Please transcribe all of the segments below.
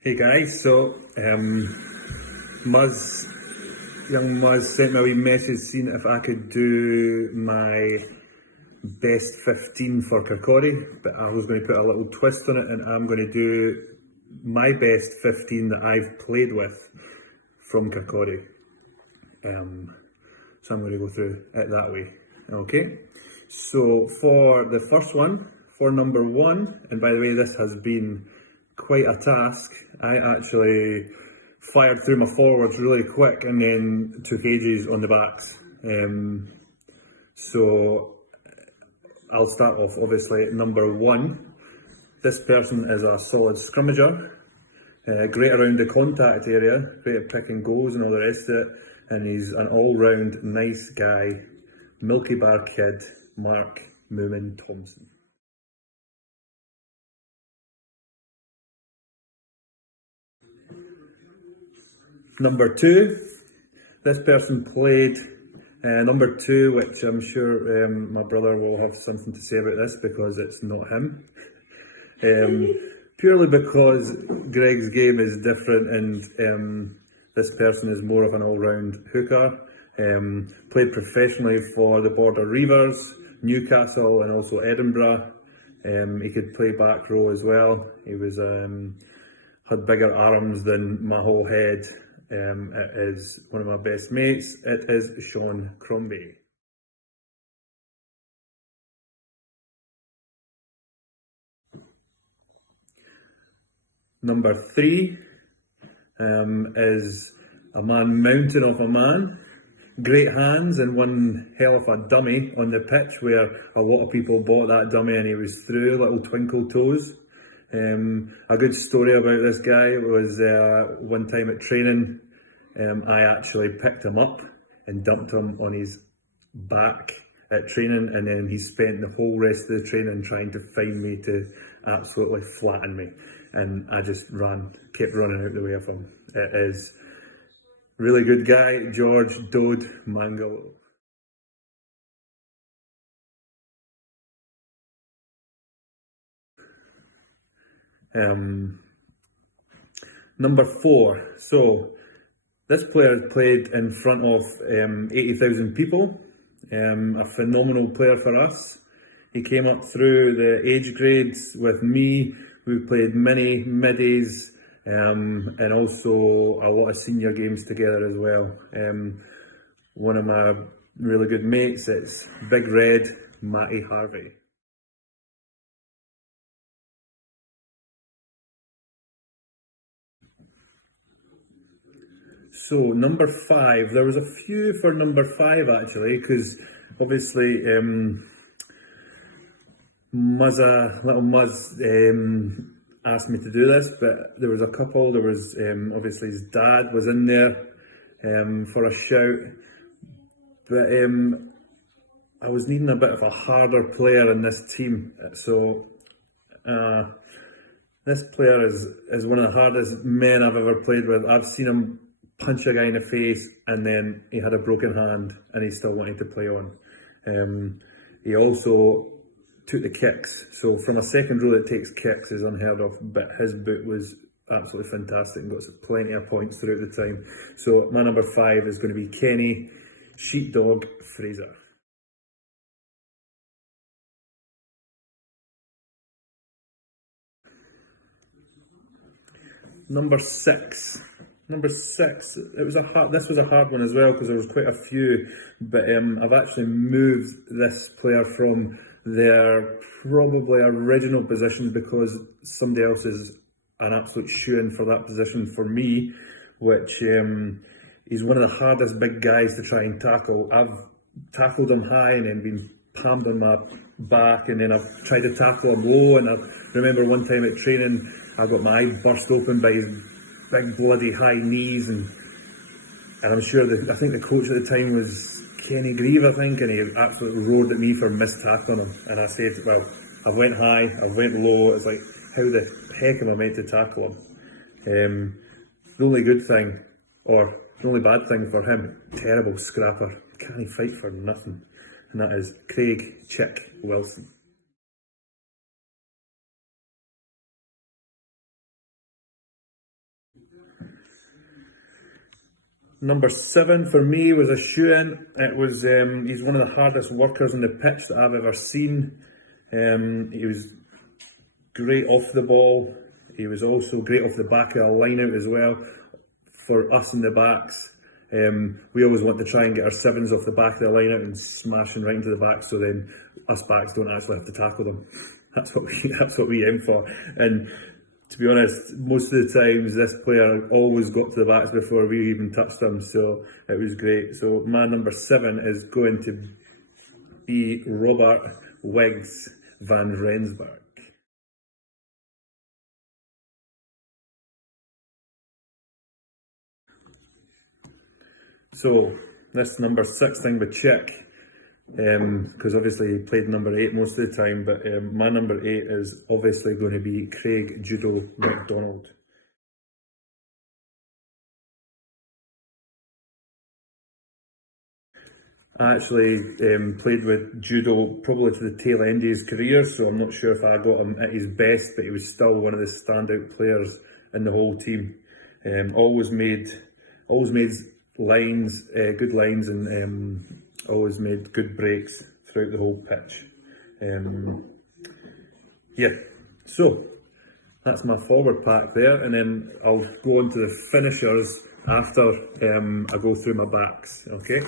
Hey guys, so Muzz, young Muzz sent me a wee message saying if I could do my best 15 for Kirkcaldy, but I was going to put a little twist on it and I'm going to do my best 15 that I've played with from Kirkcaldy. So I'm going to go through it that way. Okay, so for the first one, for number one, and by the way, this has been quite a task. I actually fired through my forwards really quick and then took ages on the backs. So I'll start off obviously at number one. This person is a solid scrummager, great around the contact area, great at picking goals and all the rest of it, and he's an all-round nice guy, Milky Bar kid, Mark Thompson. Number two, this person played number two, which I'm sure my brother will have something to say about this because it's not him. Purely because Greg's game is different and this person is more of an all-round hooker. Played professionally for the Border Reivers, Newcastle and also Edinburgh. He could play back row as well. He was had bigger arms than my whole head. It is one of my best mates. It is Sean Crombie. Number three is a man mountain of a man. Great hands and one hell of a dummy on the pitch where a lot of people bought that dummy and he was through, little twinkle toes. A good story about this guy was one time at training, I actually picked him up and dumped him on his back at training, and then he spent the whole rest of the training trying to find me to absolutely flatten me, and I just kept running out the way of him. It is really good guy, George Dode Mangalo. Number four. So this player played in front of 80,000 people. A phenomenal player for us. He came up through the age grades with me. We played many middies and also a lot of senior games together as well. One of my really good mates, it's Big Red, Matty Harvey. So number five, there was a few for number five actually, because obviously little Muzz asked me to do this, but there was a couple. There was obviously his dad was in there for a shout, but I was needing a bit of a harder player in this team. So this player is one of the hardest men I've ever played with. I've seen him punch a guy in the face and then he had a broken hand and he still wanted to play on. He also took the kicks. So from a second row that takes kicks is unheard of, but his boot was absolutely fantastic and got plenty of points throughout the time. So my number five is going to be Kenny Sheepdog Fraser. Number six. This was a hard one as well because there was quite a few, but I've actually moved this player from their probably original position because somebody else is an absolute shoo-in for that position for me, which he's one of the hardest big guys to try and tackle. I've tackled him high and then been palmed on my back, and then I've tried to tackle him low, and I remember one time at training I got my eye burst open by his big bloody high knees, and I'm sure I think the coach at the time was Kenny Grieve, I think, and he absolutely roared at me for mistackling him. And I said, well, I went high, I went low. It's like, how the heck am I meant to tackle him? The only good thing, or the only bad thing for him, terrible scrapper, can't he fight for nothing? And that is Craig Chick Wilson. Number 7 for me was a shoe-in. It was he's one of the hardest workers on the pitch that I've ever seen. He was great off the ball. He was also great off the back of the line-out as well. For us in the backs, we always want to try and get our 7s off the back of the line-out and smashing right into the back, so then us backs don't actually have to tackle them. That's what we aim for. And to be honest, most of the times this player always got to the backs before we even touched them, so it was great. So my number 7 is going to be Robert Wiggs van Rensburg. So this number 6 thing with Chick, because obviously he played number 8 most of the time, but my number 8 is obviously going to be Craig Judo McDonald. I actually played with Judo probably to the tail end of his career, so I'm not sure if I got him at his best, but he was still one of the standout players in the whole team. Always made lines, good lines, and always made good breaks throughout the whole pitch. Yeah, so that's my forward pack there, and then I'll go on to the finishers after I go through my backs, okay?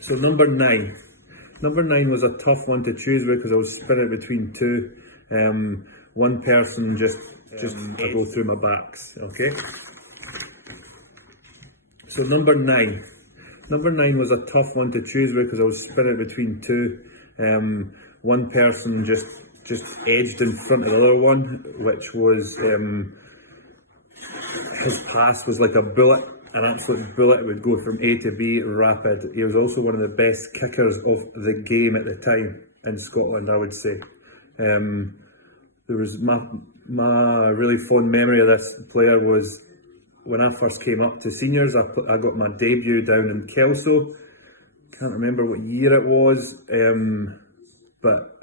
So number 9. Number 9 was a tough one to choose because I was spinning between two. One person I'll go through my backs, okay? So number 9. Number 9 was a tough one to choose because I was spinning between two. One person just edged in front of the other one, which was his pass was like a bullet, an absolute bullet. It would go from A to B rapid. He was also one of the best kickers of the game at the time in Scotland, I would say. There was my really fond memory of this player was when I first came up to seniors. I got my debut down in Kelso. Can't remember what year it was, but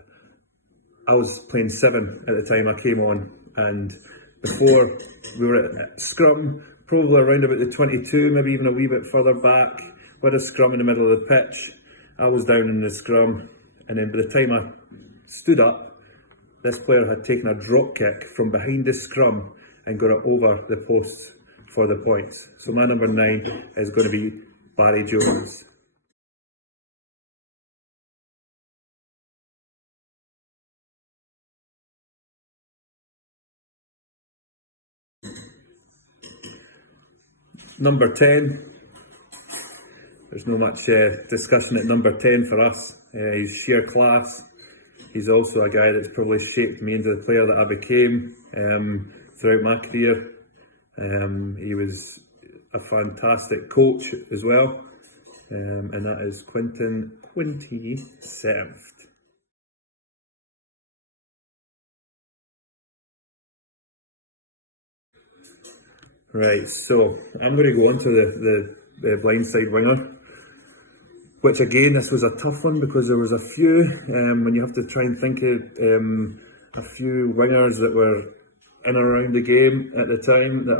I was playing 7 at the time I came on, and before we were at scrum, probably around about the 22, maybe even a wee bit further back, with a scrum in the middle of the pitch. I was down in the scrum, and then by the time I stood up, this player had taken a drop kick from behind the scrum and got it over the post for the points. So my number 9 is going to be Barry Jones. Number 10, there's not much discussion at number 10 for us. He's sheer class. He's also a guy that's probably shaped me into the player that I became throughout my career. He was a fantastic coach as well, and that is Quinton Quinty Served. Right, so I'm going to go on to the blindside winger, which again, this was a tough one because there was a few, when you have to try and think of a few wingers that were in and around the game at the time that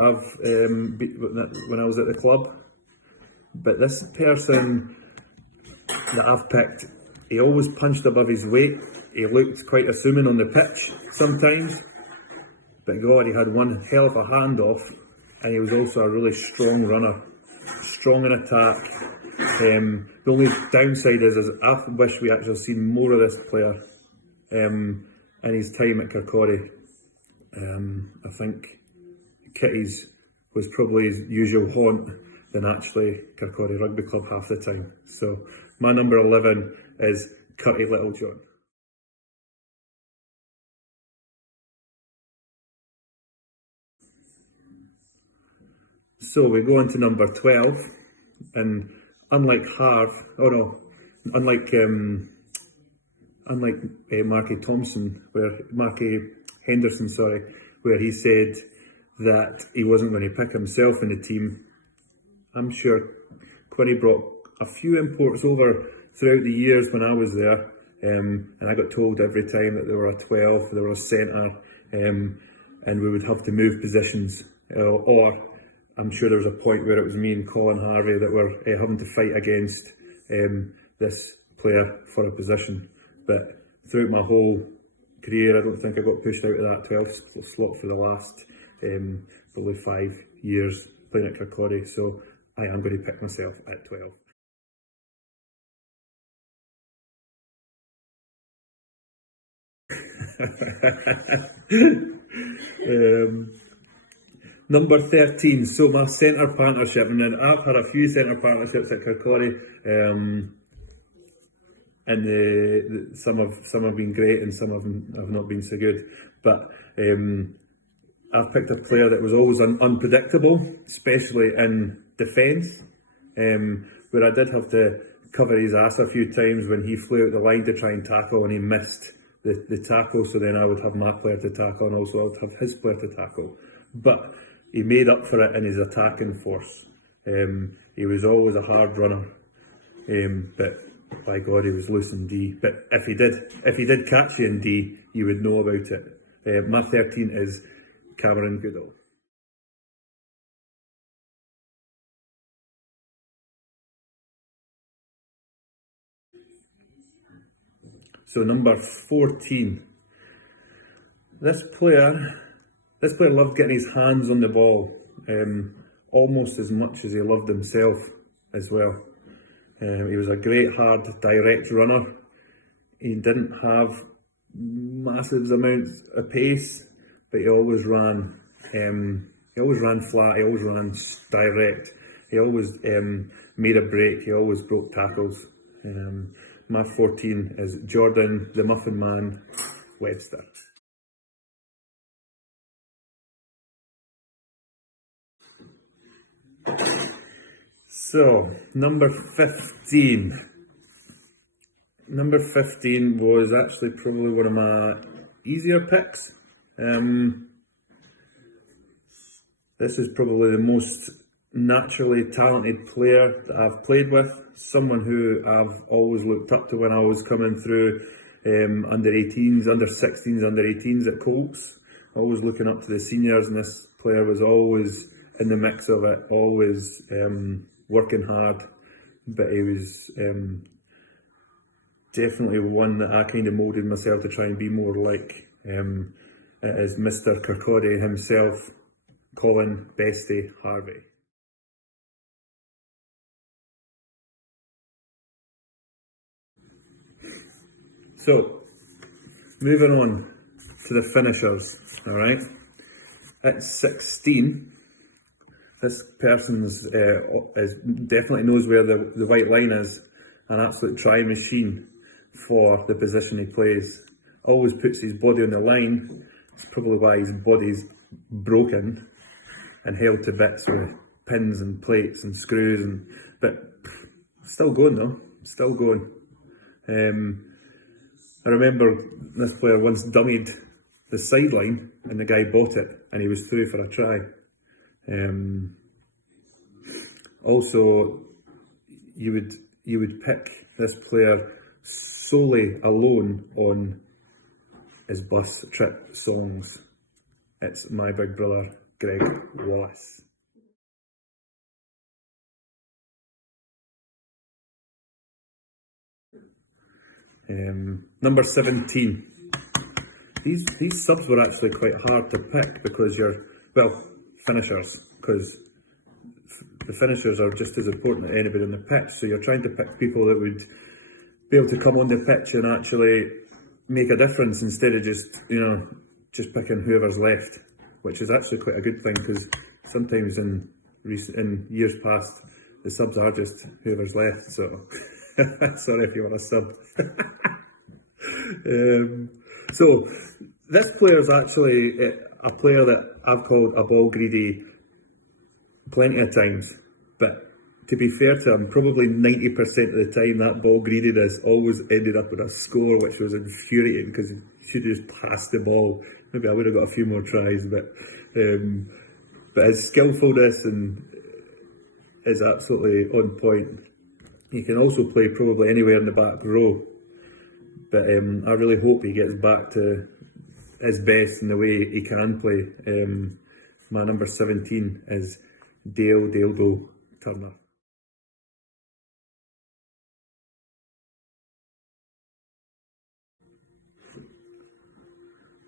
when I was at the club. But this person that I've picked, he always punched above his weight. He looked quite assuming on the pitch sometimes, but God, he had one hell of a handoff. And he was also a really strong runner, strong in attack. The only downside is I wish we actually seen more of this player in his time at Kirkcaldy. I think Kitty's was probably his usual haunt than actually Kirkcaldy Rugby Club half the time. So my number 11 is Cutty Littlejohn. So we go on to number 12, and unlike Marky Henderson, where he said that he wasn't going to pick himself in the team, I'm sure Quinny brought a few imports over throughout the years when I was there, and I got told every time that there were a 12, there was a centre, and we would have to move positions, or I'm sure there was a point where it was me and Colin Harvey that were having to fight against this player for a position. But throughout my whole career, I don't think I got pushed out of that 12 slot for the last probably 5 years playing at Kirkcaldy. So I am going to pick myself at 12. Number 13, so my centre partnership, and then I've had a few centre partnerships at Kirkcaldy, and some have been great and some have not been so good. But I've picked a player that was always unpredictable, especially in defence, where I did have to cover his ass a few times when he flew out the line to try and tackle and he missed the tackle, so then I would have my player to tackle and also I would have his player to tackle. But he made up for it in his attacking force. He was always a hard runner, but by God, he was loose in D. But if he did catch you in D, you would know about it. My 13 is Cameron Goodall. So number 14. This player loved getting his hands on the ball, almost as much as he loved himself as well. He was a great, hard, direct runner. He didn't have massive amounts of pace, but he always ran. He always ran flat. He always ran direct. He always made a break. He always broke tackles. My 14 is Jordan, the Muffin Man, Webster. So, number 15. Number 15 was actually probably one of my easier picks. This is probably the most naturally talented player that I've played with. Someone who I've always looked up to when I was coming through under 18s, under 16s, under 18s at Colts. Always looking up to the seniors, and this player was always in the mix of it, always working hard. But he was definitely one that I kind of moulded myself to try and be more like. It is Mr. Kirkcaldy himself, Colin Bestie Harvey. So, moving on to the finishers, alright? At 16, this person is definitely knows where the white line is, an absolute try machine for the position he plays. Always puts his body on the line. It's probably why his body's broken and held to bits with pins and plates and screws, but still going though, still going. I remember this player once dummied the sideline and the guy bought it and he was through for a try. Also, you would pick this player solely alone on his bus trip songs. It's my big brother, Greg Wallace. Number 17. These subs were actually quite hard to pick because finishers, because the finishers are just as important as anybody on the pitch. So you're trying to pick people that would be able to come on the pitch and actually make a difference instead of just picking whoever's left, which is actually quite a good thing because sometimes in years past the subs are just whoever's left. So sorry if you want a sub. So this player is actually a player that I've called a ball greedy plenty of times, but to be fair to him, probably 90% of the time that ball greediness always ended up with a score, which was infuriating because he should have just passed the ball. Maybe I would have got a few more tries, but his skillfulness is absolutely on point. He can also play probably anywhere in the back row, but I really hope he gets back to his best in the way he can play. My number 17 is Dale Turner.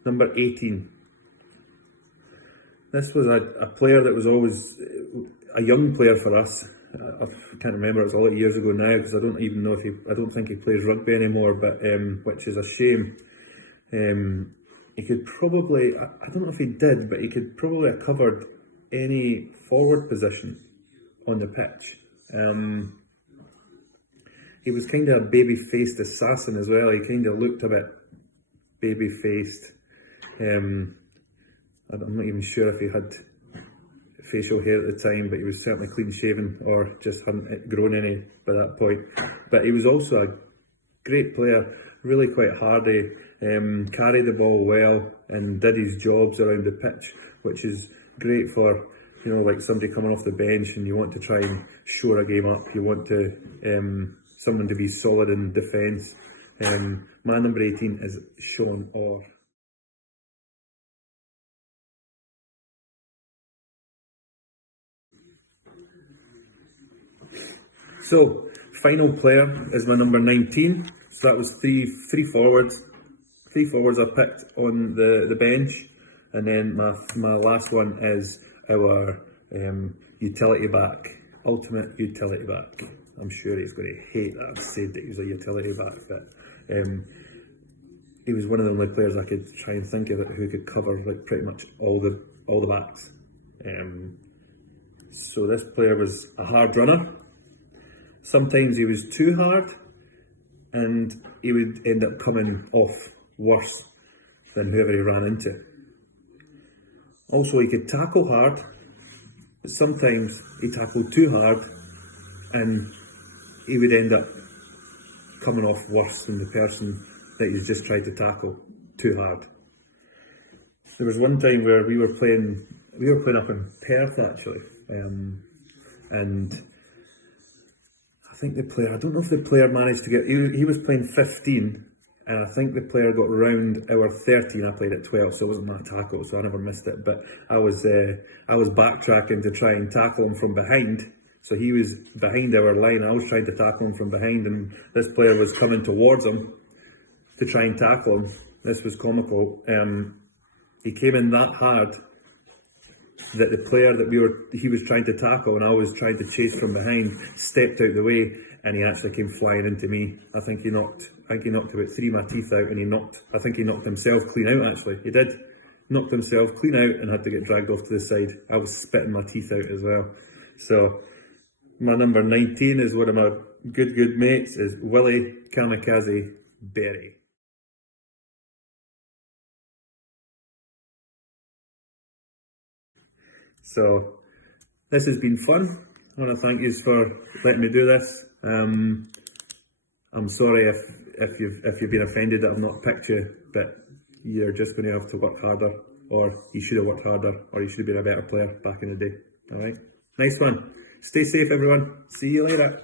Number 18. This was a player that was always a young player for us. I can't remember, it was a lot of years ago now, because I don't even know if I don't think he plays rugby anymore, but which is a shame. He could probably, I don't know if he did, but he could probably have covered any forward position on the pitch. He was kind of a baby-faced assassin as well. He kind of looked a bit baby-faced. I'm not even sure if he had facial hair at the time, but he was certainly clean-shaven, or just hadn't grown any by that point. But he was also a great player, really quite hardy, carried the ball well and did his jobs around the pitch, which is great for, you know, like somebody coming off the bench and you want to try and shore a game up. You want to someone to be solid in defence. My number 18 is Sean Orr. So, final player is my number 19. So that was three forwards. Three forwards I picked on the bench, and then my last one is our utility back, ultimate utility back. I'm sure he's going to hate that I've said that he was a utility back, but he was one of the only players I could try and think of who could cover like pretty much all the backs. So this player was a hard runner. Sometimes he was too hard, and he would end up coming off worse than whoever he ran into. Also, he could tackle hard, but sometimes he tackled too hard, and he would end up coming off worse than the person that he's just tried to tackle too hard. There was one time where we were playing up in Perth actually, and I think the player, I don't know if the player managed to get, he was playing 15, and I think the player got round our 13. I played at 12, so it wasn't my tackle, so I never missed it. But I was backtracking to try and tackle him from behind. So he was behind our line. I was trying to tackle him from behind, and this player was coming towards him to try and tackle him. This was comical. He came in that hard that the player that he was trying to tackle and I was trying to chase from behind stepped out the way, and he actually came flying into me. I think he knocked about 3 of my teeth out, and I think he knocked himself clean out actually. He did. Knocked himself clean out and had to get dragged off to the side. I was spitting my teeth out as well. So my number 19 is one of my good mates, is Willie Kamikaze Berry. So this has been fun. I want to thank you for letting me do this. I'm sorry if you've been offended that I've not picked you, but you're just going to have to work harder, or you should have worked harder, or you should have been a better player back in the day. All right, nice one. Stay safe, everyone. See you later.